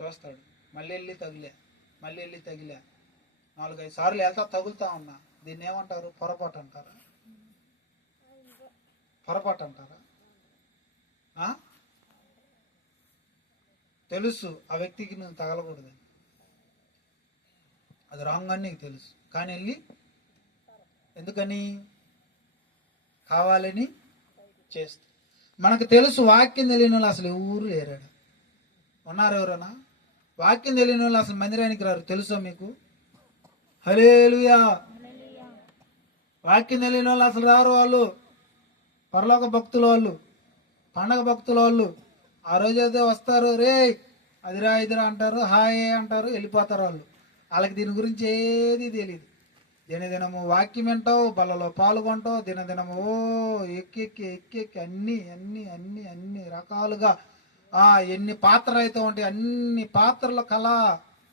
చూస్తాడు. మళ్ళీ వెళ్ళి తగిలే 4-5 సార్లు వెళ్తా తగులుతా ఉన్నా. దీన్ని ఏమంటారు? పొరపాటు అంటారా? తెలుసు ఆ వ్యక్తికి నువ్వు తగలకూడదని, అది రాంగ్ అని నీకు తెలుసు, కానీ వెళ్ళి ఎందుకని? కావాలని చేస్తా. మనకు తెలుసు వాక్యం తెలియని వాళ్ళు అసలు ఎవరు లేరాడు. ఉన్నారు ఎవరన్నా? వాక్యం తెలియని వాళ్ళు అసలు మందిరానికి రారు. తెలుసా మీకు? హల్లెలూయా. వాక్యం తెలియని వాళ్ళు అసలు రారు. వాళ్ళు పరలోక భక్తుల వాళ్ళు, పండగ భక్తుల వాళ్ళు. ఆ రోజైతే వస్తారు, రే అదిరా ఇదిరా అంటారు, హాయ్ అంటారు, వెళ్ళిపోతారు. వాళ్ళకి దీని గురించి ఏది తెలియదు. దినదినము వాక్యం వింటావు, బలలో పాల్గొంటావు, దినదినము ఎక్కి అన్ని అన్ని అన్ని అన్ని రకాలుగా ఎన్ని పాత్రలు అయితే ఉంటాయి అన్ని పాత్రల కళా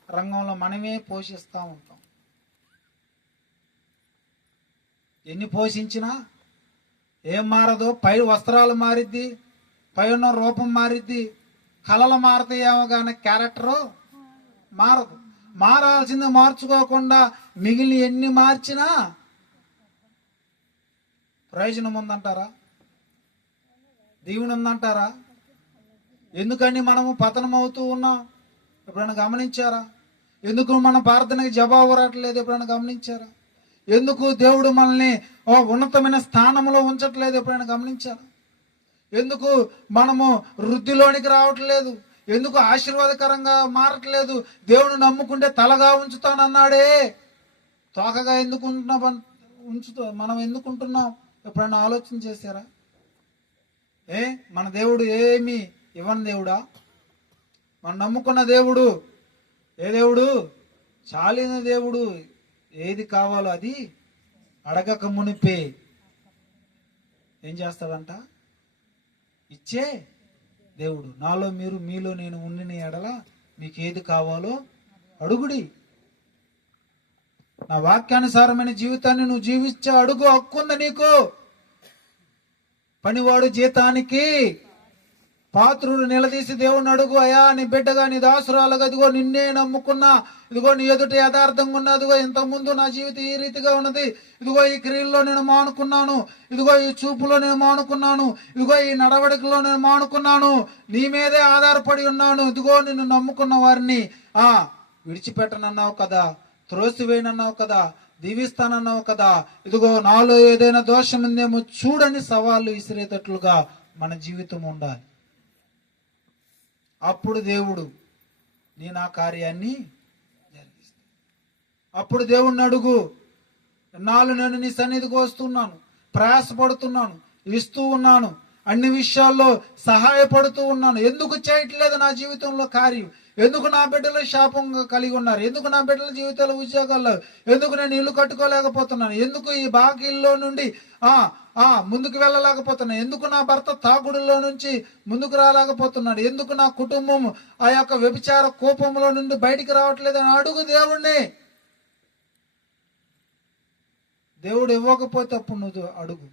రంగంలో మనమే పోషిస్తూ ఉంటాం. ఎన్ని పోషించినా ఏం మారదు. పై వస్త్రాలు మారిద్ది, పై ఉన్న రూపం మారిద్ది, కళలు మారుతాయేమో కానీ క్యారెక్టరు మారదు. మారాల్సింది మార్చుకోకుండా మిగిలిన ఎన్ని మార్చినా ప్రయోజనం ఉందంటారా? దీవెన ఉందంటారా? ఎందుకని మనము పతనం అవుతూ ఉన్నాం? ఎప్పుడైనా గమనించారా? ఎందుకు మన ప్రార్థనకి జవాబు రావట్లేదు? ఎప్పుడైనా గమనించారా? ఎందుకు దేవుడు మనల్ని ఉన్నతమైన స్థానంలో ఉంచట్లేదు? ఎప్పుడైనా గమనించారా? ఎందుకు మనము వృద్ధిలోనికి రావట్లేదు? ఎందుకు ఆశీర్వాదకరంగా మారట్లేదు? దేవుడు నమ్ముకుంటే తలగా ఉంచుతానన్నాడే, తోకగా ఎందుకు మనం ఎందుకుంటున్నాం? ఎప్పుడైనా ఆలోచన చేశారా? మన దేవుడు ఏమి ఇవ్వని దేవుడా? మనం నమ్ముకున్న దేవుడు ఏ దేవుడు? చాలిన దేవుడు. ఏది కావాలో అది అడగక మునిపే ఏం చేస్తాడంట? ఇచ్చే దేవుడు. నాలో మీరు, మీలో నేను ఉండిన ఎడల మీకు ఏది కావాలో అడుగుడి. నా వాక్యానుసారమైన జీవితాన్ని నువ్వు జీవించే అడుగు హక్కుంది నీకు. పనివాడు జీతానికి పాత్రుడు నిలదీసి దేవుని అడుగు, అయా నీ బిడ్డగా నీ దాసురాలుగా ఇదిగో నిన్నే నమ్ముకున్నా, ఇదిగో నీ ఎదుట యథార్థంగా ఉన్నా, ఇదిగో ఇంతకుముందు నా జీవితం ఈ రీతిగా ఉన్నది, ఇదిగో ఈ క్రియల్లో నేను మానుకున్నాను, ఇదిగో ఈ చూపులో నేను మానుకున్నాను, ఇదిగో ఈ నడవడికలో నేను మానుకున్నాను, నీ మీదే ఆధారపడి ఉన్నాను, ఇదిగో నిన్ను నమ్ముకున్న వారిని విడిచిపెట్టనన్నావు కదా, త్రోసివేయనన్నావు కదా, దీవిస్తానన్నావు కదా, ఇదిగో నాలో ఏదైనా దోషం ఉందేమో చూడని సవాళ్ళు విసిరేటట్లుగా మన జీవితం ఉండాలి. అప్పుడు దేవుడు నా కార్యాన్ని జరిగిస్తాడు. అప్పుడు దేవుడిని అడుగు, నాలు నేను నీ సన్నిధికి వస్తున్నాను, ప్రయాసపడుతున్నాను, ఇస్తూ ఉన్నాను, అన్ని విషయాల్లో సహాయపడుతూ ఉన్నాను, ఎందుకు చేయట్లేదు నా జీవితంలో కార్యం? ఎందుకు నా బిడ్డలు శాపంగా కలిగి ఉన్నారు? ఎందుకు నా బిడ్డల జీవితాలు ఉద్యోగాల్లో? ఎందుకు నేను ఇల్లు కట్టుకోలేకపోతున్నాను? ఎందుకు ఈ బాకీల్లో నుండి ముందుకు వెళ్ళలేకపోతున్నాను? ఎందుకు నా భర్త తాగుడులో నుంచి ముందుకు రాలేకపోతున్నాడు? ఎందుకు నా కుటుంబం ఆ యొక్క వ్యభిచార కోపంలో నుండి బయటికి రావట్లేదు అని అడుగు దేవుణ్ణి. దేవుడు ఇవ్వకపోతే అప్పుడు నువ్వు అడుగు.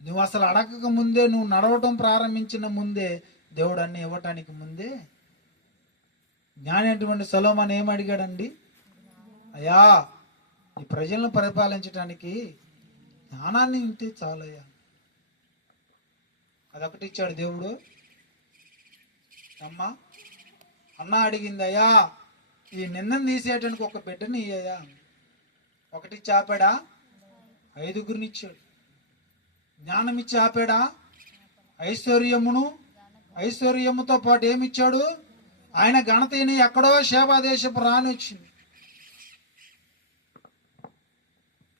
నువ్వు అసలు అడగక ముందే, నువ్వు నడవటం ప్రారంభించిన ముందే, దేవుడు అన్ని ఇవ్వటానికి ముందే జ్ఞాని అటువంటి సొలొమోను ఏం అడిగాడండి? అయ్యా ఈ ప్రజలను పరిపాలించడానికి జ్ఞానాన్ని ఉంటే చాలయ్యా. అదొకటి ఇచ్చాడు దేవుడు. అన్న అడిగింది, అయ్యా ఈ నిందను తీసేయటానికి ఒక బిడ్డని ఇయ్యా. ఒకటి ఇచ్చి ఆపాడా? 5గురిని ఇచ్చాడు. జ్ఞానం ఇచ్చి ఆపాడా? ఐశ్వర్యముతో పాటు ఏమిచ్చాడు? ఆయన ఘనతని ఎక్కడో శేబాదేశపు రాని వచ్చింది.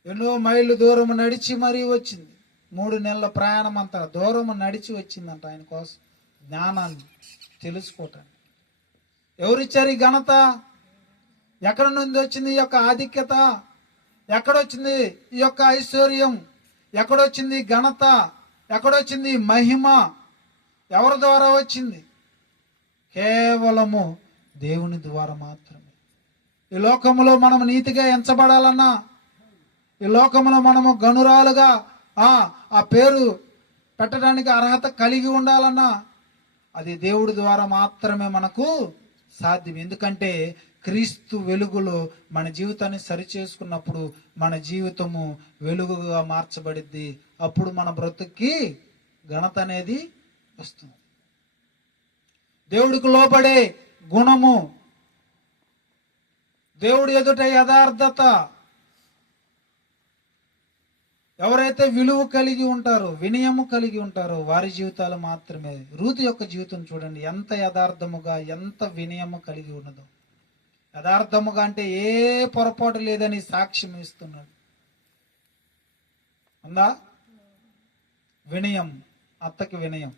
ఎన్నో మైళ్ళు దూరం నడిచి మరీ వచ్చింది. 3 నెలల ప్రయాణం అంతా దూరం నడిచి వచ్చిందంట ఆయన కోసం జ్ఞానాన్ని తెలుసుకోవటానికి. ఎవరిచ్చారు ఈ ఘనత? ఎక్కడి నుండి వచ్చింది ఈ యొక్క ఆధిక్యత? ఎక్కడొచ్చింది ఈ యొక్క ఐశ్వర్యం? ఎక్కడొచ్చింది ఘనత? ఎక్కడొచ్చింది మహిమ? ఎవరి ద్వారా వచ్చింది? కేవలము దేవుని ద్వారా మాత్రమే. ఈ లోకంలో మనం నీతిగా ఎంచబడాలన్నా, ఈ లోకంలో మనము గనురాలుగా ఆ పేరు పెట్టడానికి అర్హత కలిగి ఉండాలన్నా, అది దేవుడి ద్వారా మాత్రమే మనకు సాధ్యం. ఎందుకంటే క్రీస్తు వెలుగులో మన జీవితాన్ని సరిచేసుకున్నప్పుడు మన జీవితము వెలుగుగా మార్చబడిద్ది. అప్పుడు మన బ్రతుక్కి ఘనత అనేది వస్తుంది. దేవుడికి లోబడే గుణము, దేవుడి ఎదుట యథార్థత, ఎవరైతే విలువ కలిగి ఉంటారో, వినయము కలిగి ఉంటారో వారి జీవితాలు మాత్రమే. రూతు యొక్క జీవితం చూడండి, ఎంత యథార్థముగా, ఎంత వినయము కలిగి ఉన్నదో. యథార్థముగా అంటే ఏ పొరపాటు లేదని సాక్ష్యం ఇస్తున్నాడు. ఉందా? వినయం, అత్తకి వినయం.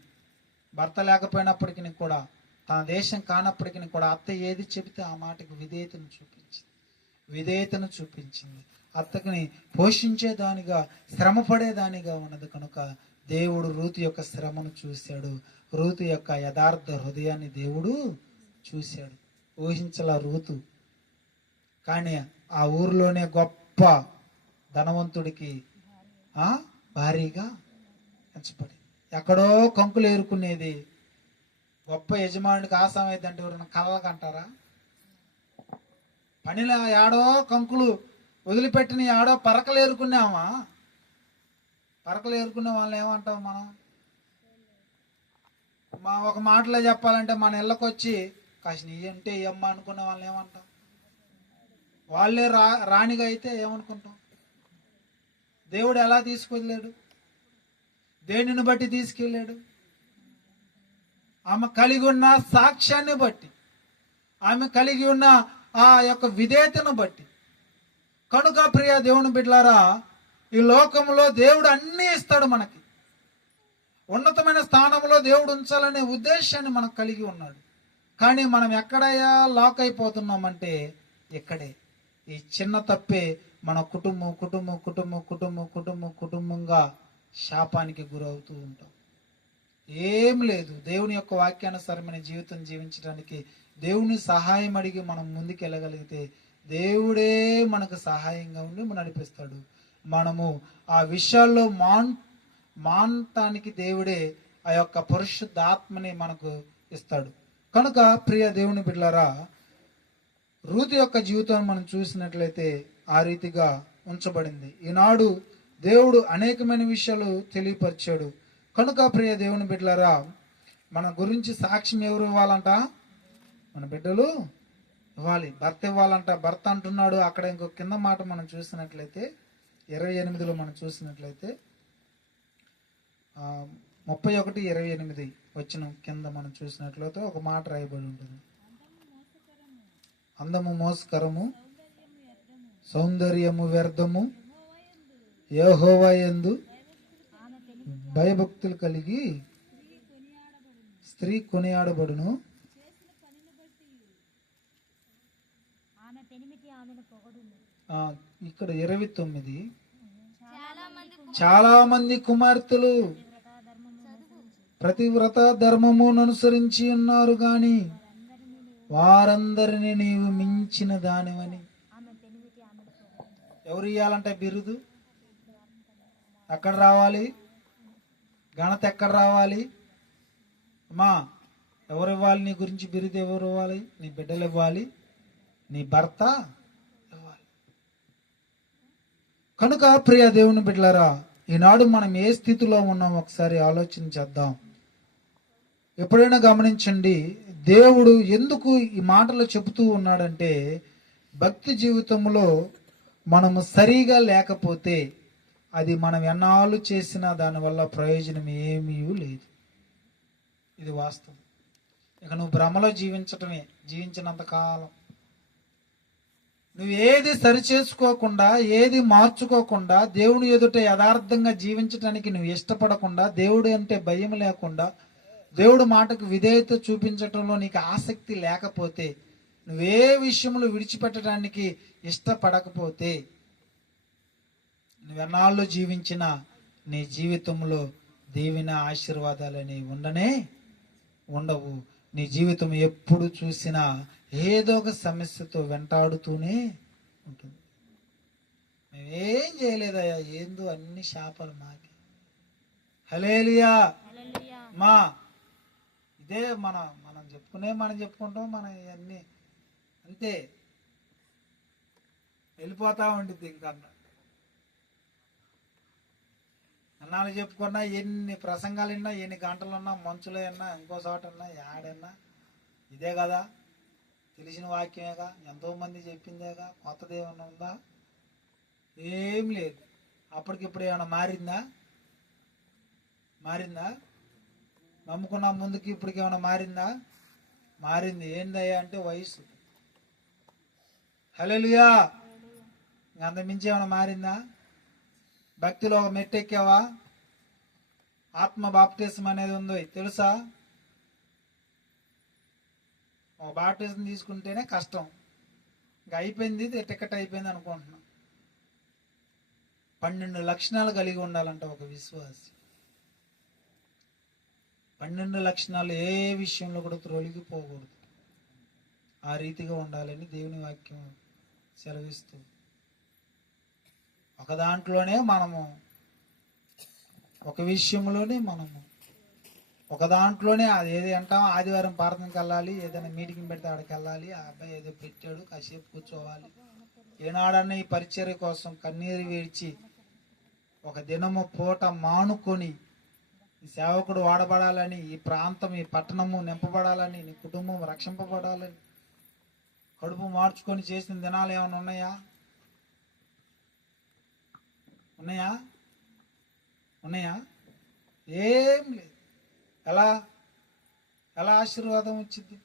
భర్త లేకపోయినప్పటికీ కూడా, తన దేశం కానప్పటికీ కూడా అత్త ఏది చెబితే ఆ మాటకి విధేయతను చూపించింది. అత్తకిని పోషించేదానిగా, శ్రమపడేదానిగా ఉన్నది కనుక దేవుడు రూతు యొక్క శ్రమను చూశాడు. రూతు యొక్క యథార్థ హృదయాన్ని దేవుడు చూశాడు. ఊహించలా రూతు, కానీ ఆ ఊరిలోనే గొప్ప ధనవంతుడికి భారీగా ఎంచబడి, ఎక్కడో కంకులు ఏరుకునేది గొప్ప యజమానుడికి ఆసాం అయిద్దంటే ఎవరైనా కళ్ళకంటారా? పనిలో ఆడో కంకులు వదిలిపెట్టిన ఆడో పరకలు ఏరుకున్నామా? పరకలు ఏరుకునే వాళ్ళని ఏమంటాం మనం? ఒక మాటలో చెప్పాలంటే మన ఇళ్ళకొచ్చి కాసి నీ అంటే అమ్మ అనుకునే వాళ్ళని ఏమంటాం? వాళ్ళే రాణిగా అయితే ఏమనుకుంటాం? దేవుడు ఎలా తీసుకెళ్ళాడు? దేనిని బట్టి తీసుకెళ్ళాడు? ఆమె కలిగి ఉన్న సాక్ష్యాన్ని బట్టి, ఆమె కలిగి ఉన్న ఆ యొక్క విధేయతను బట్టి. కనుక ప్రియ దేవుని బిడ్డలారా, ఈ లోకంలో దేవుడు అన్నీ ఇస్తాడు మనకి. ఉన్నతమైన స్థానంలో దేవుడు ఉంచాలనే ఉద్దేశాన్ని మనకు కలిగి ఉన్నాడు. కానీ మనం ఎక్కడయ్యా లాక్ అయిపోతున్నామంటే ఇక్కడే. ఈ చిన్న తప్పే మన కుటుంబంగా శాపానికి గురవుతూ ఉంటాం. ఏం లేదు, దేవుని యొక్క వాక్యానుసారమైన జీవితం జీవించడానికి దేవుని సహాయం అడిగి మనం ముందుకు వెళ్ళగలిగితే దేవుడే మనకు సహాయంగా ఉండి నడిపిస్తాడు. మనము ఆ విషయాల్లో మానటానికి దేవుడే ఆ యొక్క పరిశుద్ధ ఆత్మని మనకు ఇస్తాడు. కనుక ప్రియ దేవుని బిడ్డలారా, రూతు యొక్క జీవితాన్ని మనం చూసినట్లయితే ఆ రీతిగా ఉంచబడింది. ఈనాడు దేవుడు అనేకమైన విషయాలు తెలియపరిచాడు. కనుక ప్రియ దేవుని బిడ్డలారా, మన గురించి సాక్ష్యం ఎవరు ఇవ్వాలంట? మన బిడ్డలు ఇవ్వాలి. భర్త ఇవ్వాలంట. భర్త అంటున్నాడు అక్కడ. ఇంకో కింద మాట మనం చూసినట్లయితే 28లో మనం చూసినట్లయితే 31-28 వచ్చిన కింద మనం చూసినట్లయితే ఒక మాట రాయబడి ఉంటుంది. అందము మోసకరము, సౌందర్యము వ్యర్థము, యెహోవా యందు భయభక్తులు కలిగి స్త్రీ కొనియాడబడును. ఇక్కడ 29, చాలా మంది కుమార్తెలు ప్రతివ్రత ధర్మమును అనుసరించి ఉన్నారు గాని వారందరినీ నీవు మించిన దానివని. ఎవరు ఇవ్వాలంటే బిరుదు? ఎక్కడ రావాలి? ఘనత ఎక్కడ రావాలి? అమ్మా, ఎవరు ఇవ్వాలి నీ గురించి బిరుదు? ఎవరు ఇవ్వాలి? నీ బిడ్డలు ఇవ్వాలి, నీ భర్త ఇవ్వాలి. కనుక ప్రియ దేవుని బిడ్డలారా, ఈనాడు మనం ఏ స్థితిలో ఉన్నాం ఒకసారి ఆలోచన చేద్దాం. ఎప్పుడైనా గమనించండి, దేవుడు ఎందుకు ఈ మాటలు చెబుతూ ఉన్నాడంటే, భక్తి జీవితంలో మనము సరిగా లేకపోతే అది మనం ఎన్నాళ్ళు చేసినా దానివల్ల ప్రయోజనం ఏమీ లేదు. ఇది వాస్తవం. ఇక నువ్వు భ్రమలో జీవించినంత కాలం నువ్వు ఏది సరిచేసుకోకుండా, ఏది మార్చుకోకుండా, దేవుని ఎదుట యథార్థంగా జీవించడానికి నువ్వు ఇష్టపడకుండా, దేవుడు అంటే భయం లేకుండా, దేవుడు మాటకు విధేయత చూపించటంలో నీకు ఆసక్తి లేకపోతే, నువ్వే విషయంలో విడిచిపెట్టడానికి ఇష్టపడకపోతే, నువ్వెన్నాళ్ళు జీవించినా నీ జీవితంలో దీవెన ఆశీర్వాదాలని ఉండవు. నీ జీవితం ఎప్పుడు చూసినా ఏదో ఒక సమస్యతో వెంటాడుతూనే ఉంటుంది. మేమేం చేయలేదయ్యా, ఏందో అన్ని శాపాలు మాకి. హల్లెలూయా. మా ఇదే మనం చెప్పుకుంటాం, మనం ఇవన్నీ అంతే వెళ్ళిపోతా ఉండిద్ది. ఇంకన్నా అన్నాళ్ళు చెప్పుకున్నా, ఎన్ని ప్రసంగాలు విన్నా, ఎన్ని గంటలు ఉన్నా, మంచులో విన్నా, ఇంకో చోట ఉన్నా, యాడన్నా ఇదే కదా, తెలిసిన వాక్యమేగా, ఎంతోమంది చెప్పిందేగా, కొత్తది ఏమన్నా ఉందా? ఏం లేదు. అప్పటికిప్పుడు ఏమైనా మారిందా? నమ్ముకున్న ముందుకి ఇప్పటికి ఏమైనా మారింది. ఏందయ్యా అంటే వయసు. హల్లెలూయా. అంత మించి ఏమైనా మారిందా? భక్తిలో ఒక మెట్టెక్కావా? ఆత్మ బాప్టిజం అనేది ఉందో తెలుసా? ఒక బాప్టిజం తీసుకుంటేనే కష్టం. ఇంకా అయిపోయింది, టికెట్ అయిపోయింది అనుకుంటున్నాం. 12 లక్షణాలు కలిగి ఉండాలంట ఒక విశ్వాసి. 12 లక్షణాలు ఏ విషయంలో కూడా త్రొలగిపోకూడదు. ఆ రీతిగా ఉండాలని దేవుని వాక్యం సెలవిస్తూ, ఒక దాంట్లోనే మనము, ఒక విషయంలోనే మనము, ఒక దాంట్లోనే అది ఏది అంటాం, ఆదివారం ప్రార్థనకి వెళ్ళాలి, ఏదైనా మీటింగ్ పెడితే ఆడికి వెళ్ళాలి, ఆ అబ్బాయి ఏదో పెట్టాడు కాసేపు కూర్చోవాలి. ఏనాడన్నా ఈ పరిచర్య కోసం కన్నీరు వేడ్చి ఒక దినము పూట మానుకొని ఈ సేవకుడు వాడబడాలని, ఈ ప్రాంతం, ఈ పట్టణము నింపబడాలని, నీ కుటుంబం రక్షింపబడాలని కడుపు మార్చుకొని చేసిన దినాలు ఏమైనా ఉన్నాయా? ఏం లేదు. ఎలా ఆశీర్వాదం వచ్చింది?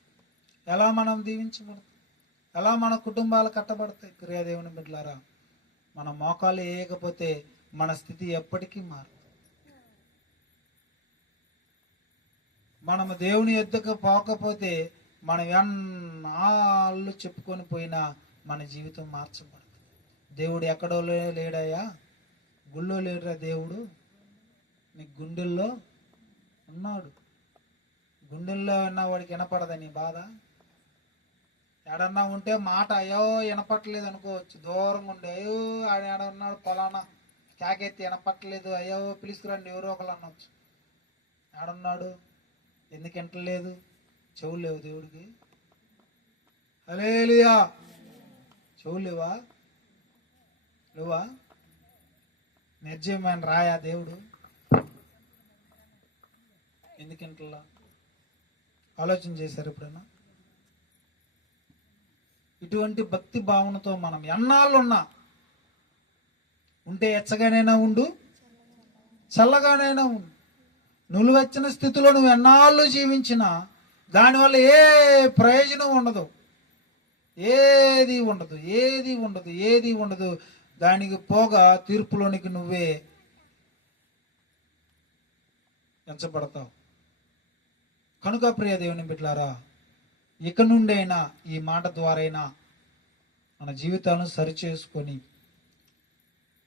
ఎలా మనం దీవించబడతాం? ఎలా మన కుటుంబాలు కట్టబడతాయి? క్రియాదేవుని బిడ్డలారా, మన మోకాలు వేయకపోతే మన స్థితి ఎప్పటికీ మారదు. మనము దేవుని ఎద్దుకు పోకపోతే మనం ఎన్నాళ్ళు చెప్పుకొని పోయినా మన జీవితం మార్చబడదు. దేవుడు ఎక్కడో లేడయ్యా, గుళ్ళో లేడురా దేవుడు, నీ గుండెల్లో ఉన్నాడు. గుండెల్లో ఉన్న వాడికి వినపడదా నీ బాధ? ఎడన్నా ఉంటే మాట అయ్యో వినపట్టలేదు అనుకోవచ్చు, దూరంగా ఉండే అయ్యో ఆడ ఉన్నాడు పొలానా కేకెత్తి వినపట్టలేదు, అయ్యో పిలుచుకురండి ఎవరో ఒకరు అనొచ్చు. ఆడున్నాడు, ఎందుకు వింటలేదు? చెవులు లేవు దేవుడికి? హల్లెలూయా. చెవులు లేవా? నిర్జీవమైన రాయా దేవుడు? ఎందుకు వింటలా? ఆలోచన చేశారు ఎప్పుడైనా? ఇటువంటి భక్తి భావనతో మనం ఎన్నాళ్ళున్నా ఉంటే ఎచ్చగానైనా ఉండు, చల్లగానైనా ఉండు. నువ్వెచ్చిన స్థితిలో నువ్వు ఎన్నాళ్ళు జీవించినా దానివల్ల ఏ ప్రయోజనం ఉండదు, ఏది ఉండదు. దానికి పోగా తీర్పులోనికి నువ్వే ఎంచబడతావు. కనుక ప్రియ దేవుని బిడ్డలారా, ఇక నుండైనా ఈ మాట ద్వారైనా మన జీవితాలను సరిచేసుకొని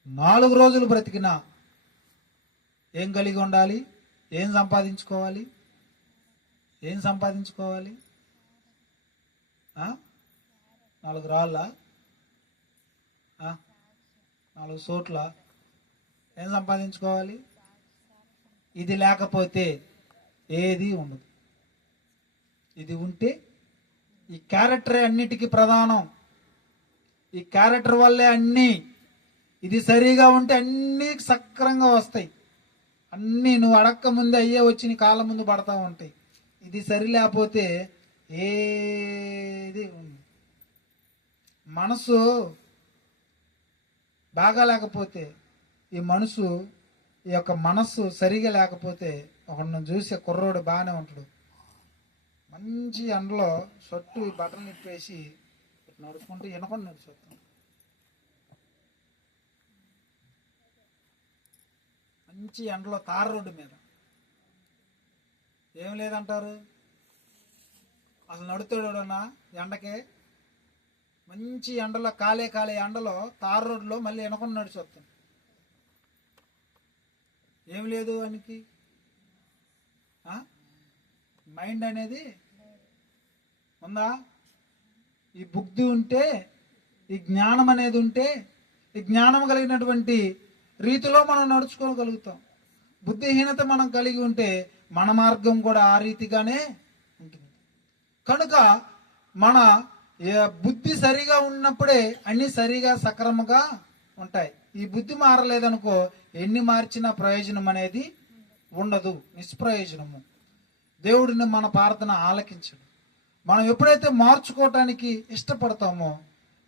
4 రోజులు బ్రతికినా ఏం కలిగి ఉండాలి? ఏం సంపాదించుకోవాలి? 4 రాళ్ళ, 4 చోట్ల ఏం సంపాదించుకోవాలి? ఇది లేకపోతే ఏది ఉండదు. ఇది ఉంటే ఈ క్యారెక్టర్ అన్నిటికీ ప్రధానం. ఈ క్యారెక్టర్ వల్లే అన్నీ. ఇది సరిగా ఉంటే అన్నీ సక్రంగా వస్తాయి. అన్నీ నువ్వు అడక్క ముందే అయ్యే వచ్చి నీ కాళ్ళ ముందు పడతా ఉంటాయి. ఇది సరి లేకపోతే ఏది ఉంది. మనసు బాగా లేకపోతే, ఈ యొక్క మనస్సు సరిగా లేకపోతే, ఒకరిని చూసే కుర్రోడు బాగానే ఉంటాడు, మంచి ఎండలో షర్టు బట్టలు నిప్పేసి నడుచుకుంటూ వినకుండా నడుచుకుంటాం. మంచి ఎండలో తార రోడ్డు మీద ఏం లేదంటారు, అసలు నడుతాడన్నా ఎండకే. మంచి ఎండలో కాలే ఎండలో తార రోడ్లో మళ్ళీ వినకుండా నడిచి వస్తాం. ఏం లేదు వానికి మైండ్ అనేది ఉందా? ఈ బుద్ధి ఉంటే, ఈ జ్ఞానం అనేది ఉంటే, ఈ జ్ఞానం కలిగినటువంటి రీతిలో మనం నడుచుకోగలుగుతాం. బుద్ధిహీనత మనం కలిగి ఉంటే మన మార్గం కూడా ఆ రీతిగానే కనుక మన బుద్ధి సరిగా ఉన్నప్పుడే అన్ని సరిగా సక్రమంగా ఉంటాయి. ఈ బుద్ధి మారలేదనుకో ఎన్ని మార్చినా ప్రయోజనం అనేది ఉండదు, నిష్ప్రయోజనము. దేవుడిని మన ప్రార్థన ఆలకించడు. మనం ఎప్పుడైతే మార్చుకోవటానికి ఇష్టపడతామో,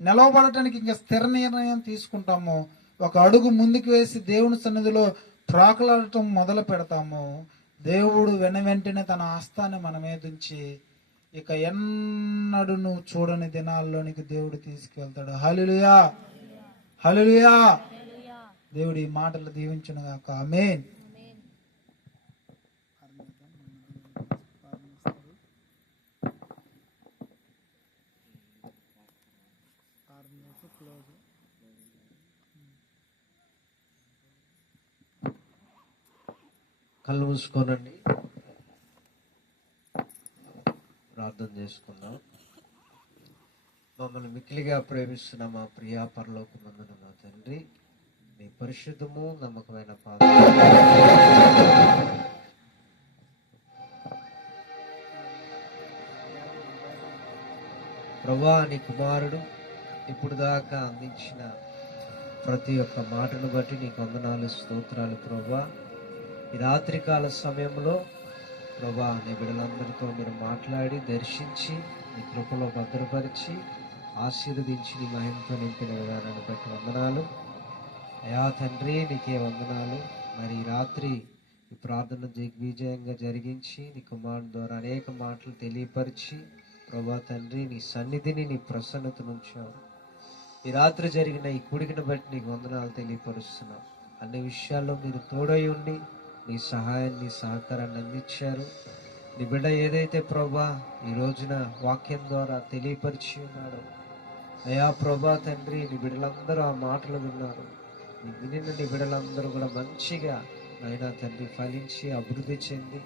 నిలవబడటానికి ఇంకా స్థిర నిర్ణయం తీసుకుంటామో, ఒక అడుగు ముందుకు వేసి దేవుని సన్నిధిలో ప్రాకులాడటం మొదలు పెడతామో, దేవుడు వెంటనే తన హస్తాన్ని మన మీద ఉంచి ఇక ఎన్నడూ నువ్వు చూడని దినాల్లోనికి దేవుడు తీసుకువెళ్తాడు. హల్లెలూయా, హల్లెలూయా. దేవుడు ఈ మాటలు దీవించును గాక. ఆమేన్. కళ్ళు మూసుకోనండి, ప్రార్థన చేసుకుందాం. మమ్మల్ని మిక్కిలిగా ప్రేమిస్తున్న మా ప్రియా పరలోకమందున మా తండ్రి, నీ పరిశుద్ధము నమ్మకమైన పాదం ప్రభువా, నీ కుమారుడు ఇప్పుడు దాకా అందించిన ప్రతి ఒక్క మాటను బట్టి నీకు వందనాలు, స్తోత్రాలు ప్రభువా. ఈ రాత్రికాల సమయంలో ప్రభువా, నీ బిడ్డలందరితో మీరు మాట్లాడి దర్శించి నీ కృపలో భద్రపరిచి ఆశీర్వదించి నీ మహిమతో నింపిన విధానాన్ని బట్టి వందనాలు అయా తండ్రి, నీకే వందనాలు. మరి ఈ రాత్రి ఈ ప్రార్థన దిగ్విజయంగా జరిగించి నీ కుమారుని ద్వారా అనేక మాటలు తెలియపరిచి ప్రభువా తండ్రి, నీ సన్నిధిని, నీ ప్రసన్నతను ఉంచావు. ఈ రాత్రి జరిగిన ఈ కూడికను బట్టి నీకు వందనాలు తెలియపరుస్తున్నాం. అన్ని విషయాల్లో మీరు తోడై ఉండి నీ సహాయాన్ని, నీ సహకారాన్ని అందించారు. నీ బిడ్డ ఏదైతే ప్రభా ఈ రోజున వాక్యం ద్వారా తెలియపరిచి ఉన్నాడో అయా ప్రభా తండ్రి, నీ బిడ్డలందరూ ఆ మాటలు విన్నారు. నీ వినిన నీ బిడ్డలందరూ కూడా మంచిగా అయినా తండ్రి ఫలించి అభివృద్ధి చెంది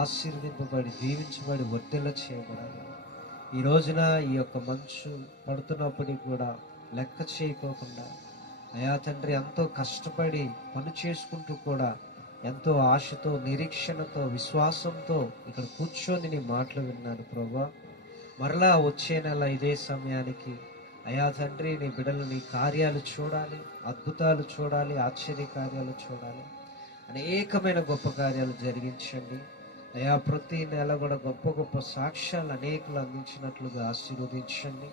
ఆశీర్వదింపబడి దీవించబడి వర్ధిల్ల చేయబడాలి. ఈ రోజున ఈ యొక్క మంచు పడుతున్నప్పటికీ కూడా లెక్క చేయకోకుండా అయా తండ్రి ఎంతో కష్టపడి పని చేసుకుంటూ కూడా ఎంతో ఆశతో, నిరీక్షణతో, విశ్వాసంతో ఇక్కడ కూర్చొని నీ మాటలు విన్నాను ప్రభా. మరలా వచ్చే నెల ఇదే సమయానికి అయా తండ్రి, నీ బిడ్డలు నీ కార్యాలు చూడాలి, అద్భుతాలు చూడాలి, ఆశ్చర్య కార్యాలు చూడాలి, అనేకమైన గొప్ప కార్యాలు జరిగించండి అయా. ప్రతి నెల కూడా గొప్ప గొప్ప సాక్ష్యాలు అనేకులు అందించినట్లుగా ఆశీర్వదించండి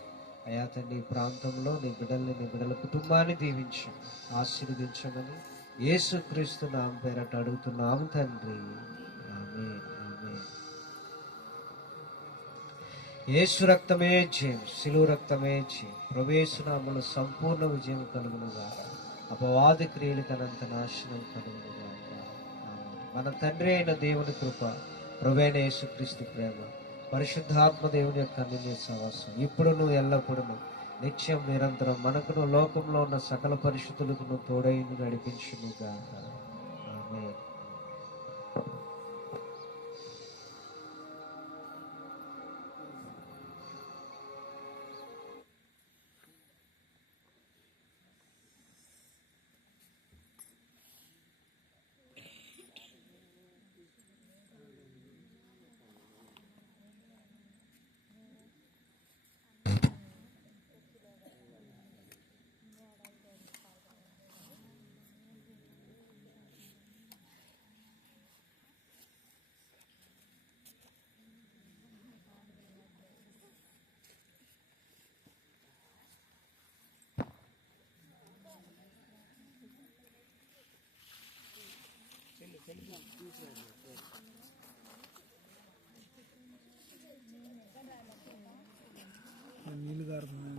అయా తండ్రి. ఈ ప్రాంతంలో నీ బిడ్డల్ని, నీ బిడ్డల కుటుంబాన్ని దీవించండి, ఆశీర్వదించమని యేసుక్రీస్తు నామం పేరట అడుగుతున్నాము తండ్రి. ఆమేన్, ఆమేన్. యేసు రక్తమే జయం, శిలువ రక్తమే జయం. ప్రభుయేసు నామములో సంపూర్ణ విజయం కలుగునుగా, అపవాది క్రియలకు అనంత నాశనం కలుగునుగా. మన తండ్రి అయిన దేవుని కృప, ప్రభువైన యేసుక్రీస్తు ప్రేమ, పరిశుద్ధాత్మ దేవుని యొక్క అన్యోన్య సహవాసం ఇప్పుడును ఎల్లప్పుడూ నిత్యం నిరంతరం మనకును లోకంలో ఉన్న సకల పరిశుద్ధులకు తోడైంది నడిపించును గాక. ఆమేన్. నీళ్ళు గారుతున్నాయి.